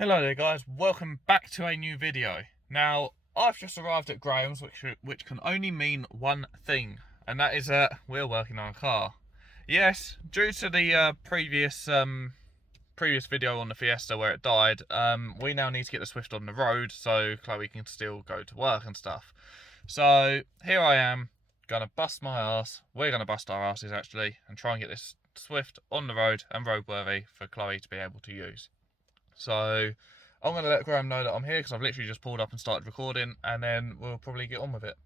Hello there guys, welcome back to a new video. Now, I've just arrived at Graham's, which can only mean one thing, and that is that we're working on a car. Yes, due to the previous video on the Fiesta where it died, we now need to get the Swift on the road so Chloe can still go to work and stuff. So, here I am, gonna bust my ass, we're gonna bust our asses actually, and try and get this Swift on the road and roadworthy for Chloe to be able to use. So I'm going to let Graham know that I'm here because I've literally just pulled up and started recording, and then we'll probably get on with it.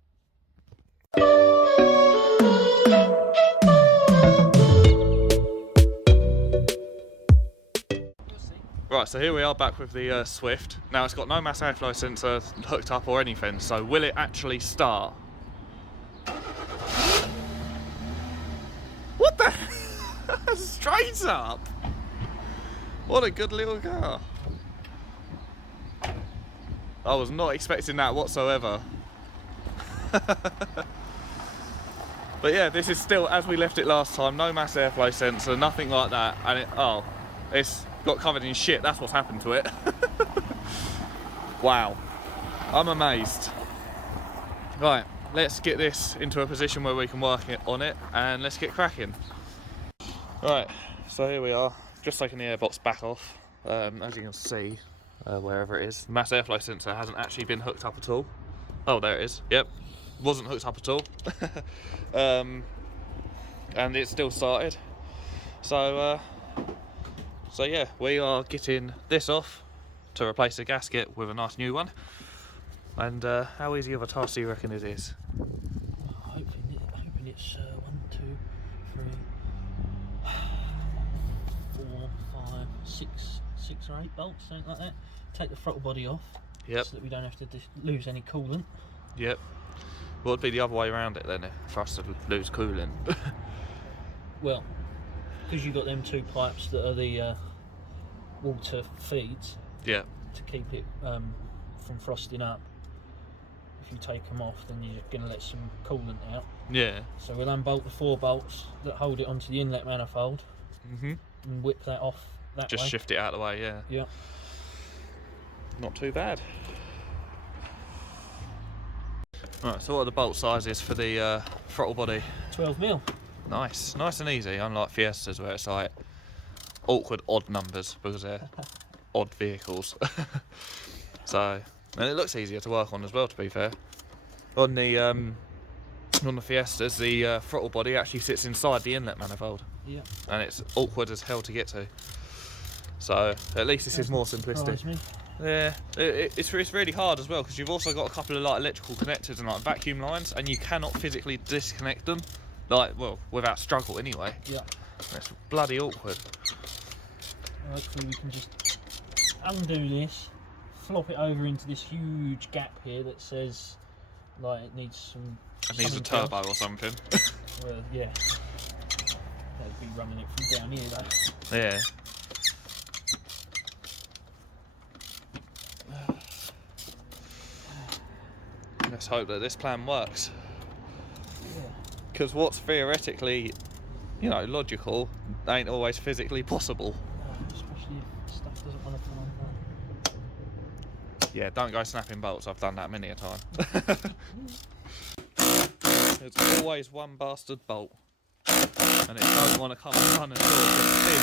Right, so here we are back with the Swift. Now it's got no mass airflow sensor hooked up or anything, so will it actually start? What the? Straight up! What a good little car. I was not expecting that whatsoever. But yeah, this is still as we left it last time. No mass airflow sensor, nothing like that. And it's got covered in shit. That's what's happened to it. Wow. I'm amazed. Right, let's get this into a position where we can work on it and let's get cracking. Right, so here we are. Just taking the airbox back off. As you can see, wherever it is, the mass airflow sensor hasn't actually been hooked up at all. Oh, there it is. Yep, wasn't hooked up at all. And it's still started. So yeah, we are getting this off to replace the gasket with a nice new one. And how easy of a task do you reckon it is? Hoping it's 1, 2, 3, 4, 5, 6 or 8 bolts, something like that. Take the throttle body off, Yep. so that we don't have to lose any coolant. Yep. What would be the other way around it then, for us to lose coolant? Well, because you've got them 2 pipes that are the water feeds. Yep. To keep it from frosting up. If you take them off, then you're going to let some coolant out. Yeah. So we'll unbolt the 4 bolts that hold it onto the inlet manifold. Mhm. And whip that off that way. Just shift it out of the way, yeah. Yeah. Not too bad. Right, so what are the bolt sizes for the throttle body? 12mm. Nice and easy, unlike Fiestas where it's like awkward odd numbers because they're odd vehicles. So, and it looks easier to work on as well, to be fair. On the Fiestas, the throttle body actually sits inside the inlet manifold. Yeah. And it's awkward as hell to get to. So at least this is more simplistic. Yeah, it's really hard as well because you've also got a couple of like electrical connectors and like vacuum lines, and you cannot physically disconnect them, without struggle anyway. Yeah. It's bloody awkward. Hopefully we can just undo this, flop it over into this huge gap here that says like it needs some. It needs a turbo or something. Well, yeah. That'd be running it from down here though. Yeah. Let's hope that this plan works. Yeah. Because what's theoretically, logical, ain't always physically possible. Especially if stuff doesn't want to come on. Yeah, don't go snapping bolts. I've done that many a time. There's always one bastard bolt, and it don't want to come undone until it gets thin.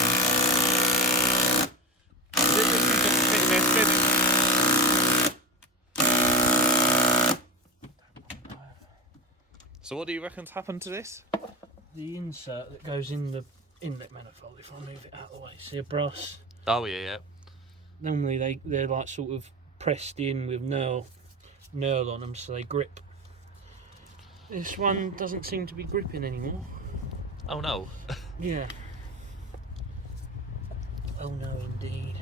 Is it literally just sitting there spinning? So what do you reckon's happened to this? The insert that goes in the inlet manifold, if I move it out of the way, see a brass. Oh yeah. Normally they're like sort of pressed in with knurl on them, so they grip. This one doesn't seem to be gripping anymore. Oh no. Yeah. Oh no, indeed.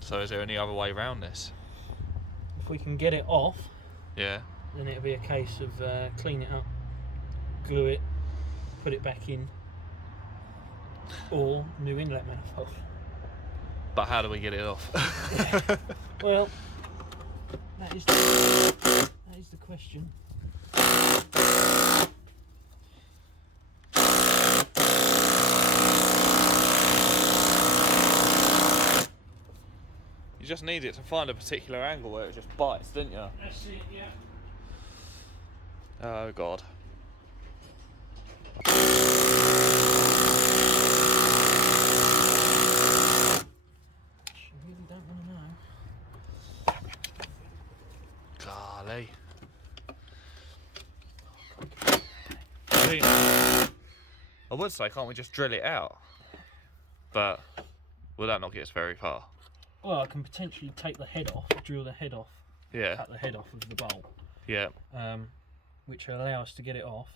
So is there any other way around this? If we can get it off, Yeah. then it'll be a case of clean it up, glue it, put it back in, or new inlet manifold. But how do we get it off? Yeah. Well, that is the question. You just need it to find a particular angle where it just bites, didn't you? That's it, yeah. Oh God. You really don't want to know. Golly. I would say, can't we just drill it out? But will that not get us very far? Well, I can potentially take the head off, drill the head off, Yeah. cut the head off of the bolt, Yeah. which will allow us to get it off,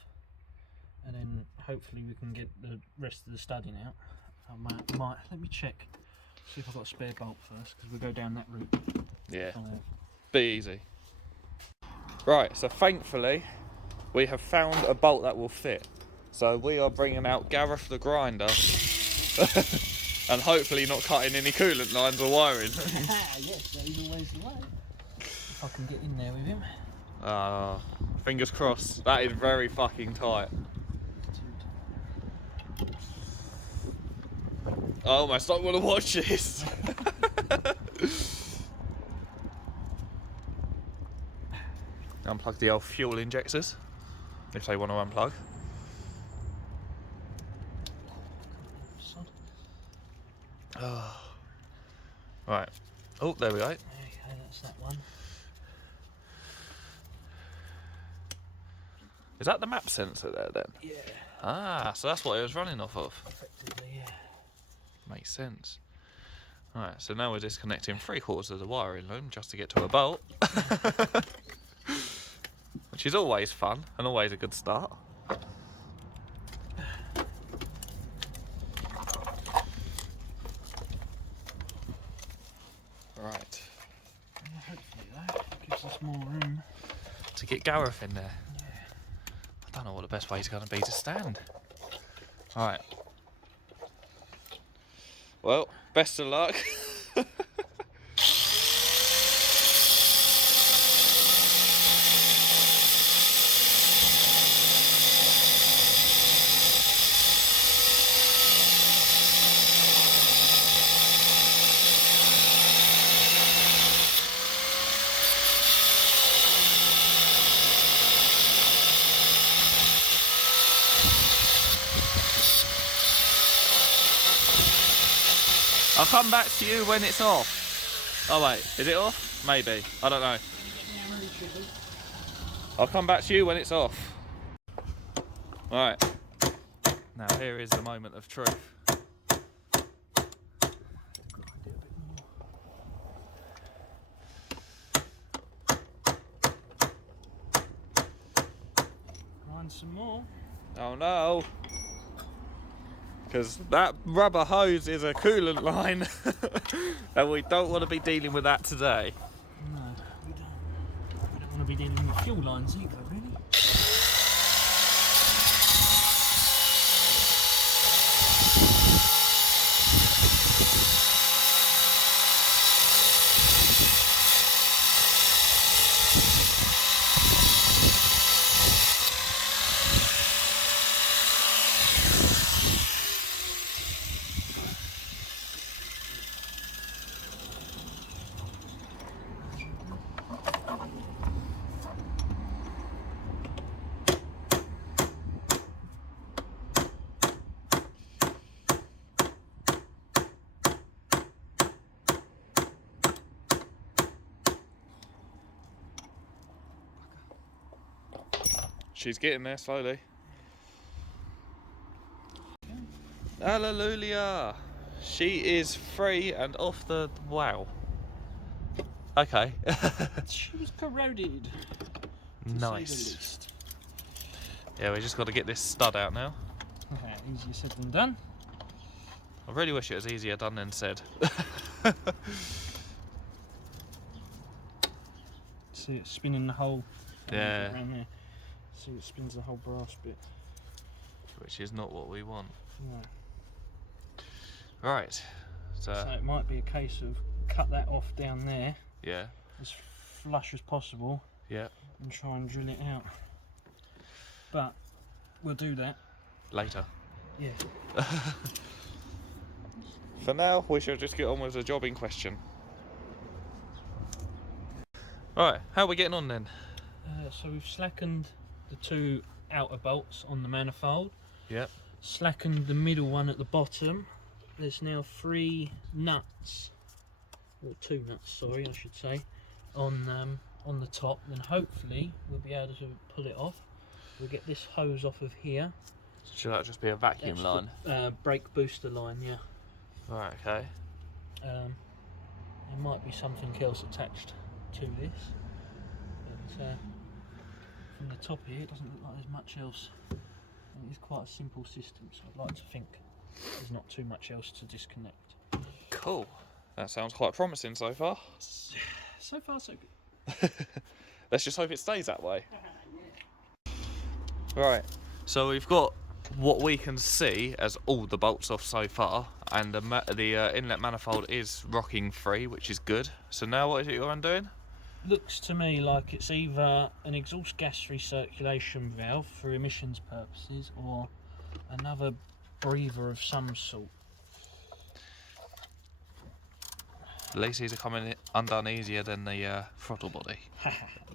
and then hopefully we can get the rest of the studding out. I might let me check, see if I've got a spare bolt first, because we'll go down that route. Yeah. Be easy. Right, so thankfully we have found a bolt that will fit. So we are bringing out Gareth the grinder and hopefully not cutting any coolant lines or wiring. Yes, that is always the way. If I can get in there with him. Fingers crossed. That is very fucking tight. I almost don't want to watch this. Unplug the old fuel injectors if they want to unplug. Right. Oh, there we go. There you go, that's that one. Is that the map sensor there then? Yeah. Ah, so that's what it was running off of. Effectively, yeah. Makes sense. Alright, so now we're disconnecting 3/4 of the wiring loom just to get to a bolt. Which is always fun and always a good start. Right. Yeah, hopefully that gives us more room. To get Gareth in there. Yeah. I don't know what the best way is going to be to stand. Alright. Well, best of luck. I'll come back to you when it's off. Oh wait, is it off? Maybe. I don't know. I'll come back to you when it's off. Alright. Now here is the moment of truth. Grind some more. Oh no. Because that rubber hose is a coolant line and we don't want to be dealing with that today. No, we don't. We don't want to be dealing with fuel lines either, really. She's getting there slowly. Hallelujah! She is free and off the... wow. Okay. She was corroded. To say the Nice. least. Yeah, we just got to get this stud out now. Okay, easier said than done. I really wish it was easier done than said. See it spinning the whole Yeah. around there. See it spins the whole brass bit. Which is not what we want. No. Right. So So it might be a case of cut that off down there yeah. as flush as possible Yeah. and try and drill it out. But we'll do that. Later. Yeah. For now, we shall just get on with the job in question. Right, how are we getting on then? So we've slackened the 2 outer bolts on the manifold. Yep. Slackened the middle one at the bottom. There's now 3 nuts, or 2 nuts, sorry, I should say, on the top. Then hopefully we'll be able to pull it off. We'll get this hose off of here. Should that just be a vacuum That's line? The, brake booster line, yeah. Right, okay. There might be something else attached to this, but from the top here it doesn't look like there's much else. And it is quite a simple system, so I'd like to think there's not too much else to disconnect. Cool. That sounds quite promising so far. So far so good. Let's just hope it stays that way. Right, so we've got what we can see as all the bolts off so far, and the inlet manifold is rocking free, which is good. So now what is it you're undoing? Looks to me like it's either an exhaust gas recirculation valve for emissions purposes or another breather of some sort. At least these are coming undone easier than the throttle body,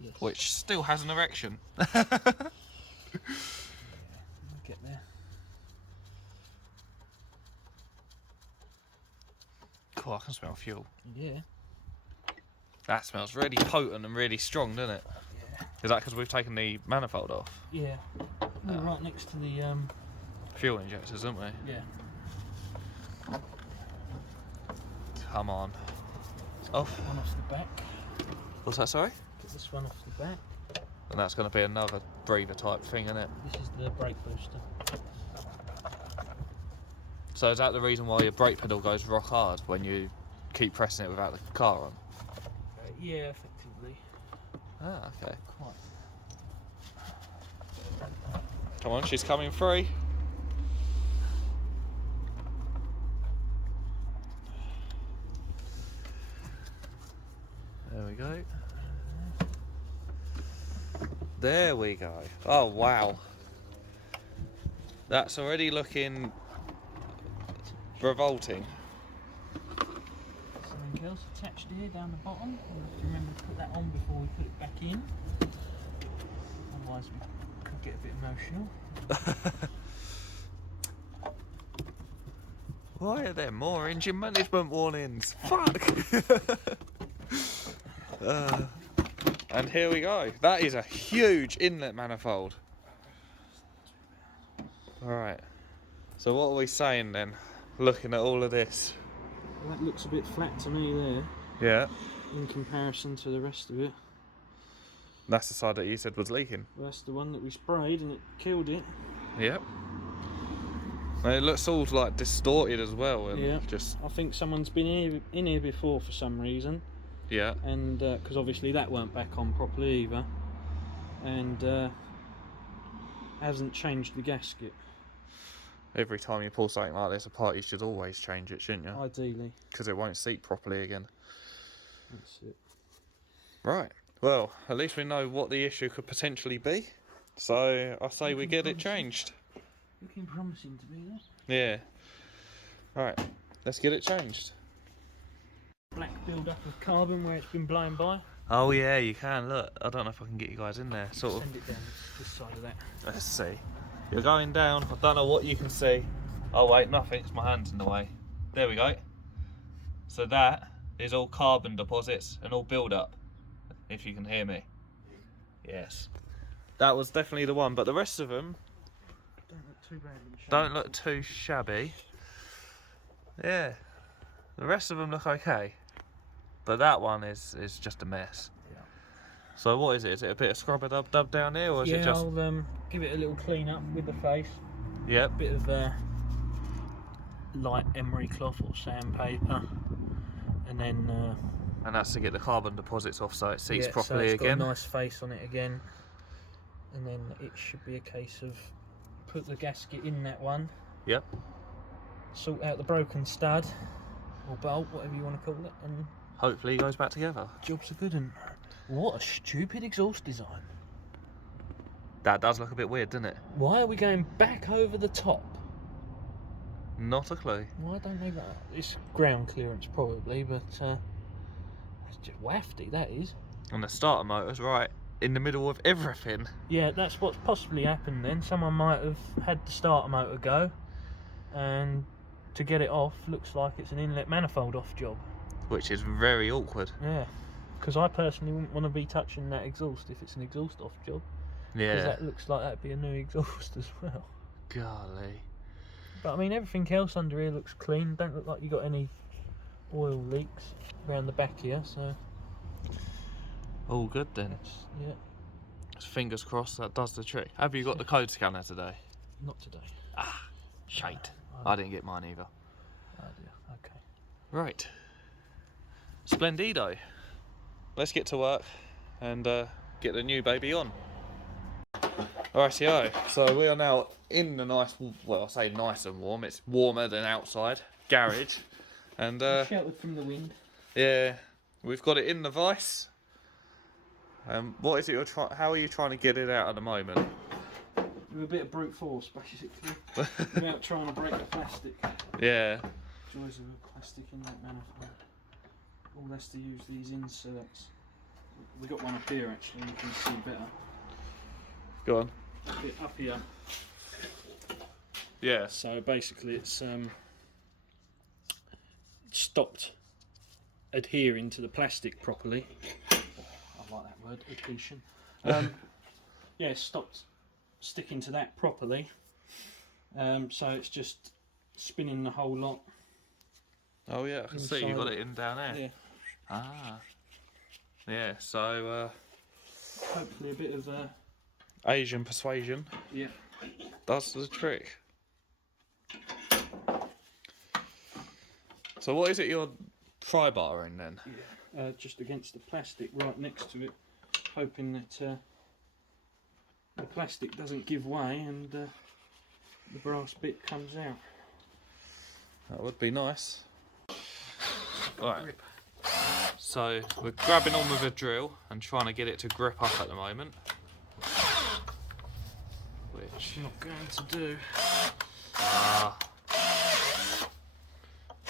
Yes. which still has an erection. We'll get there. Cool, I can smell fuel. Yeah. That smells really potent and really strong, doesn't it? Yeah. Is that because we've taken the manifold off? Yeah. We're right next to the Fuel injectors, aren't we? yeah. Come on. Off. One off the back. What's that, sorry? Get this one off the back. And that's going to be another breather type thing, isn't it? This is the brake booster. So is that the reason why your brake pedal goes rock hard when you keep pressing it without the car on? Yeah, effectively. Ah, okay. Quite. Come on, she's coming free. There we go. There we go. Oh, wow. That's already looking revolting. Something else attached here down the bottom. We'll have to remember to put that on before we put it back in. Otherwise we could get a bit emotional. Why are there more engine management warnings? Fuck! And here we go. That is a huge inlet manifold. Alright. So what are we saying then? Looking at all of this. Well, that looks a bit flat to me there Yeah. in comparison to the rest of it. That's the side that you said was leaking. Well, that's the one that we sprayed and it killed it. Yep. And it looks all like distorted as well, and Yeah. just I think someone's been in here before for some reason, yeah. and because obviously that weren't back on properly either, and hasn't changed the gasket. Every time you pull something like this apart, you should always change it, shouldn't you? Ideally. Because it won't seat properly again. That's it. Right. Well, at least we know what the issue could potentially be. So I say we get it changed. Looking promising to be there. Yeah. Right. Let's get it changed. Black build-up of carbon where it's been blown by. Oh yeah, you can. Look, I don't know if I can get you guys in there. Sort of. Send it down this side of that. Let's see. You're going down. I don't know what you can see. Oh wait, nothing. It's my hand's in the way. There we go. So that is all carbon deposits and all build-up. If you can hear me. Yes. That was definitely the one, but the rest of them Don't look too bad in the shade. don't look too shabby. Yeah. The rest of them look okay. But that one is just a mess. Yeah. So what is it? Is it a bit of scrub-a-dub-dub down here, or is Yeah, it just... I'll give it a little clean up with the face. Yep. Bit of light emery cloth or sandpaper, and then And that's to get the carbon deposits off so it seats yeah, properly so it's again. got a nice face on it again, and then it should be a case of put the gasket in that one. Yep. Sort out the broken stud or bolt, whatever you want to call it, and Hopefully it goes back together. jobs are good. And what a stupid exhaust design! That does look a bit weird, doesn't it? Why are we going back over the top? Not a clue. Well, I don't know that. It's ground clearance probably, but it's just wafty, that is. And the starter motor's right in the middle of everything. Yeah, that's what's possibly happened then. Someone might have had the starter motor go, and to get it off, looks like it's an inlet manifold off job. Which is very awkward. Yeah, because I personally wouldn't want to be touching that exhaust if it's an exhaust off job. Yeah. Because that looks like that'd be a new exhaust as well. Golly. But I mean, everything else under here looks clean. Don't look like you got any oil leaks around the back here, so All good then. yeah. Fingers crossed that does the trick. Have you got the code scanner today? Not today. Ah, shite. I didn't get mine either. Oh dear. Okay. Right. Splendido. Let's get to work and get the new baby on. Rightio. So we are now in the nice, well, I say nice and warm. It's warmer than outside garage, and Sheltered from the wind. yeah, we've got it in the vise. What is it you're trying? How are you trying to get it out at the moment? With a bit of brute force, basically, without trying to break the plastic. Yeah. Joys of a plastic inlet manifold. All has to use these inserts. We got one up here actually, you can see better. Go on. Up here. Yeah. So basically, it's stopped adhering to the plastic properly. I like that word, adhesion. Yeah, it stopped sticking to that properly. So it's just spinning the whole lot. Oh yeah, I can see you got it in down there. Yeah. Ah. Yeah. So Hopefully a bit of Asian persuasion. yeah. That's the trick. So what is it you're pry barring then? Yeah. Just against the plastic right next to it, hoping that the plastic doesn't give way and the brass bit comes out. That would be nice. Right. So we're grabbing on with a drill and trying to get it to grip up at the moment. Which Not going to do.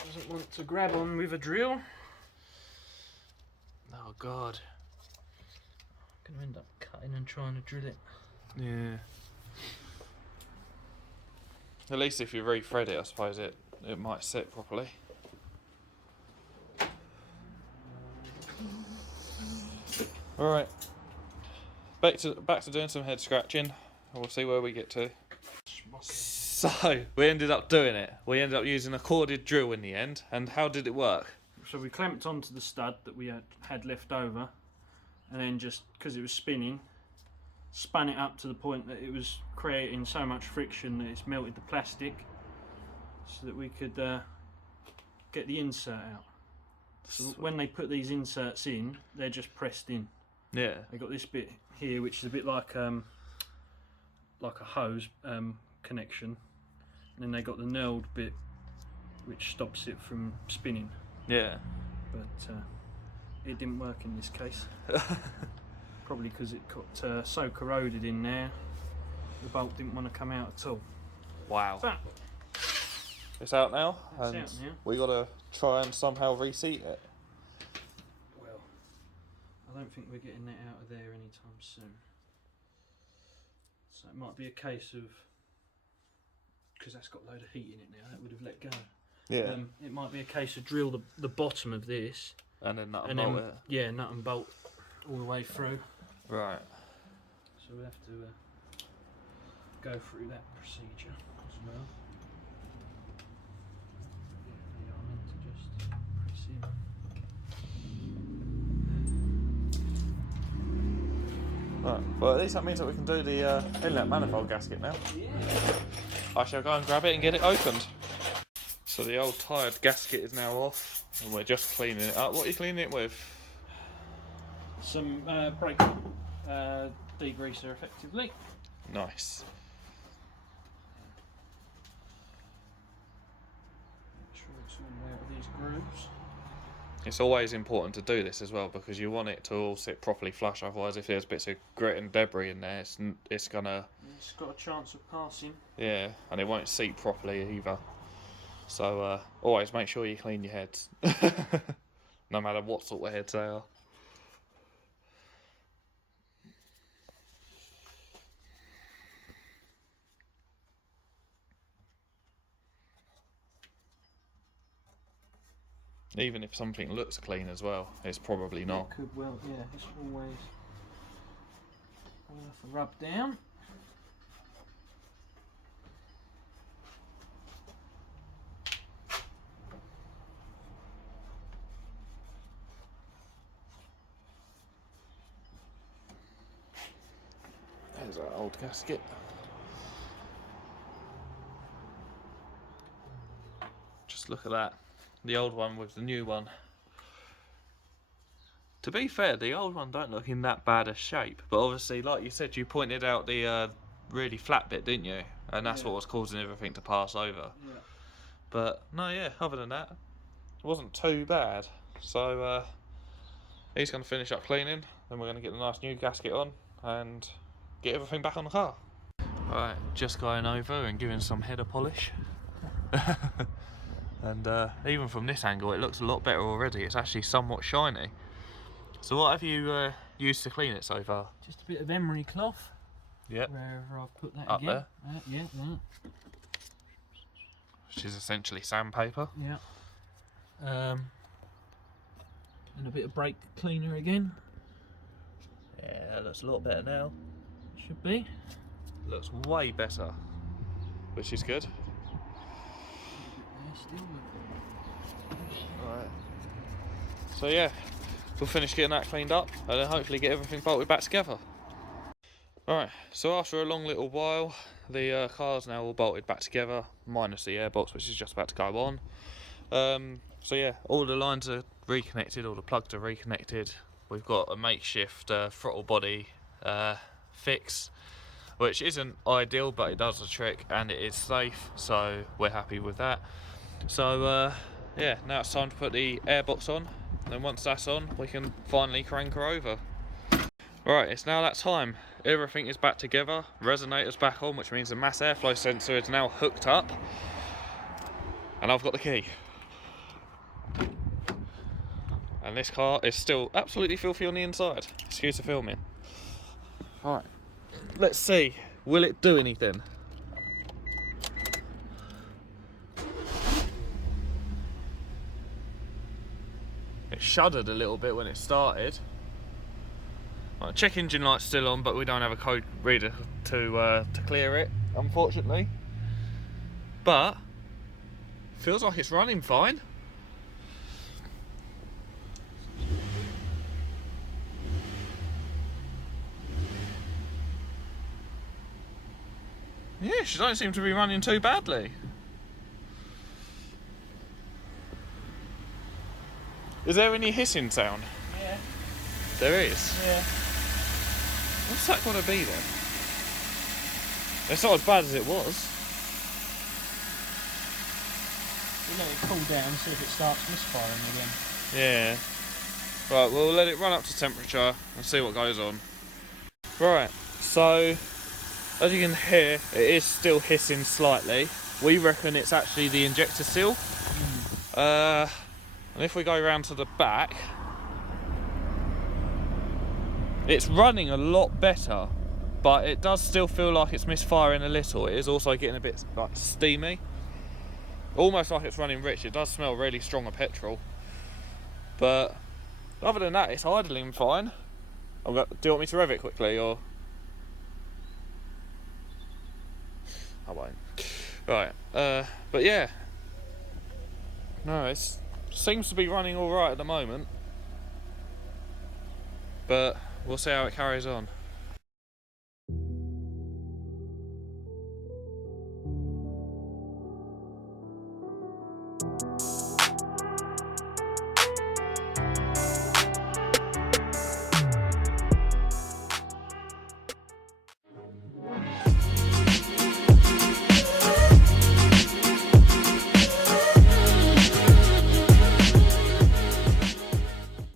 Doesn't want to grab on with a drill. Oh god. Going to end up cutting and trying to drill it. Yeah. At least if you re-thread it, I suppose it might sit properly. Alright. Back to doing some head scratching. We'll see where we get to. So, we ended up doing it. We ended up using a corded drill in the end. And how did it work? So we clamped onto the stud that we had left over, and then just because it was spinning, spun it up to the point that it was creating so much friction that it's melted the plastic, so that we could get the insert out. So when they put these inserts in, they're just pressed in. Yeah. They got this bit here, which is a bit like a hose connection, and then they got the knurled bit, which stops it from spinning. Yeah. But it didn't work in this case. Probably because it got so corroded in there, the bolt didn't want to come out at all. Wow. But It's out now, It's and out now. we got to try and somehow reseat it. well, I don't think we're getting that out of there anytime soon. So it might be a case of, because that's got a load of heat in it now, that would have let go. Yeah. It might be a case of drill the bottom of this, And then nut and and then bolt it. yeah, nut and bolt all the way through. Right. So we'll have to go through that procedure as well. Yeah, I meant to just press in. Right. Well, at least that means that we can do the inlet manifold gasket now. Yeah. I shall go and grab it and get it opened. So the old tired gasket is now off, and we're just cleaning it up. What are you cleaning it with? Some brake degreaser, effectively. Nice. Make sure it's all out of these grooves. It's always important to do this as well, because you want it to all sit properly flush. Otherwise, if there's bits of grit and debris in there, it's gonna. It's got a chance of passing. Yeah, and it won't seat properly either. So always make sure you clean your heads, no matter what sort of heads they are. Even if something looks clean as well, it's probably not. It could well, yeah, it's always worth a rub down. There's our old gasket. Just look at that. The old one with the new one. To be fair, the old one don't look in that bad a shape, but obviously, like you said, you pointed out the really flat bit, didn't you? And that's what was causing everything to pass over. Yeah. But no, yeah, other than that, it wasn't too bad. So he's going to finish up cleaning, then we're going to get the nice new gasket on and get everything back on the car. Right, just going over and giving some header polish. And even from this angle, it looks a lot better already. It's actually somewhat shiny. So what have you used to clean it so far? Just a bit of emery cloth. Yep. Wherever I've put that Up again. there. Yeah, that. Which is essentially sandpaper. Yeah. And a bit of brake cleaner again. Yeah, that looks a lot better now. Should be. Looks way better, which is good. Alright. So yeah, we'll finish getting that cleaned up and then hopefully get everything bolted back together. Alright, so after a long little while, the car's now all bolted back together, minus the airbox, which is just about to go on. So yeah, all the lines are reconnected, all the plugs are reconnected. We've got a makeshift throttle body fix, which isn't ideal, but it does the trick and it is safe, so we're happy with that. So yeah, now it's time to put the airbox on, and then once that's on, we can finally crank her over. Right, it's now that time. Everything is back together, resonator's back on, which means the mass airflow sensor is now hooked up, and I've got the key. And this car is still absolutely filthy on the inside. Excuse the filming. Right, let's see, will it do anything? It shuddered a little bit when it started. Right, check engine light's still on, but we don't have a code reader to clear it, unfortunately. But feels like it's running fine. Yeah, she don't seem to be running too badly. Is there any hissing sound? Yeah. There is? Yeah. What's that going to be then? It's not as bad as it was. We'll let it cool down, see if it starts misfiring again. Yeah. Right, we'll let it run up to temperature and see what goes on. Right, so as you can hear, it is still hissing slightly. We reckon it's actually the injector seal. And if we go around to the back, it's running a lot better, but it does still feel like it's misfiring a little. It is also getting a bit like steamy, almost like it's running rich. It does smell really strong of petrol, but other than that, it's idling fine. Do you want me to rev it quickly, or I won't? Right, but yeah, no, it seems to be running all right at the moment, but we'll see how it carries on.